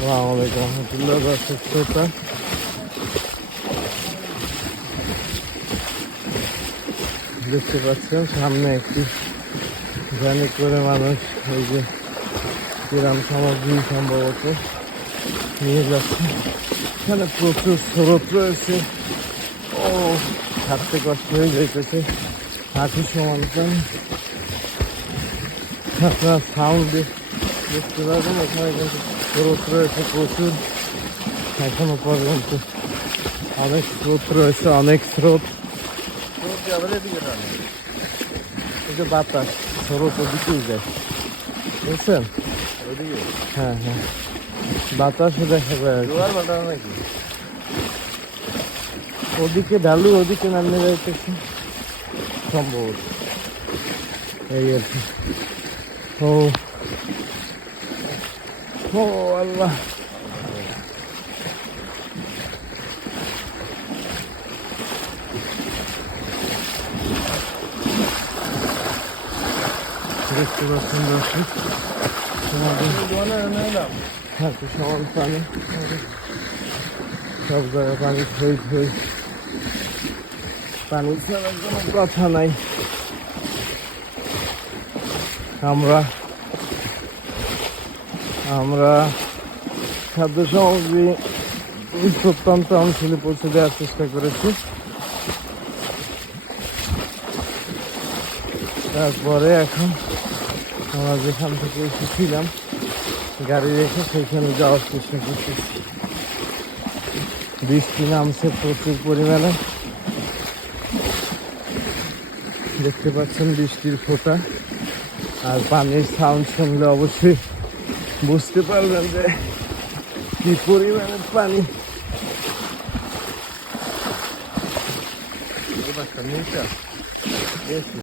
আসসালামাইকুম রহমতুল্লাহ দর্শক দেখতে পাচ্ছেন, সামনে একটি ভ্যানে করে মানুষ, এই যে কিরাম সামগ্রী সম্ভবত নিয়ে যাচ্ছে। এখানে প্রচুর স্রোত রয়েছে। ও, হাঁটতে কষ্ট হয়ে যাইতেছে। হাঁটু সমান পান আপনার sound দেখতে পাবেন এখানে কিন্তু স্রোত রয়েছে প্রচুর এখনো পর্যন্ত অনেক স্রোত রয়েছে অনেক স্রোত এই যে বাতাস স্রোত ওদিকেই যায় বুঝছেন হ্যাঁ হ্যাঁ বাতাসও দেখা যায় আর কি। ওদিকে ঢালু ওদিকে নামে যাইতেছে সম্ভবত এই আর কি ও Oh Allah. Direkt burasını başlık. Şunlarda. Herkes şu an tane. Sabza yapan köy köy. Ben uçan zaman katanay. Kamra. Kamra. আমরা খাদ্য সামগ্রী প্রত্যন্ত অঞ্চলে পৌঁছে দেওয়ার চেষ্টা করেছি। তারপরে এখন আমরা যেখান থেকে এসেছিলাম, গাড়ি রেখে সেখানে যাওয়ার চেষ্টা করছি। বৃষ্টি নামছে প্রচুর পরিমাণে। দেখতে পাচ্ছেন বৃষ্টির ফোঁটা। আর পানির সাউন্ড শুনলে অবশ্যই বুঝতে পারবেন যে কি পরিমাণের পানি।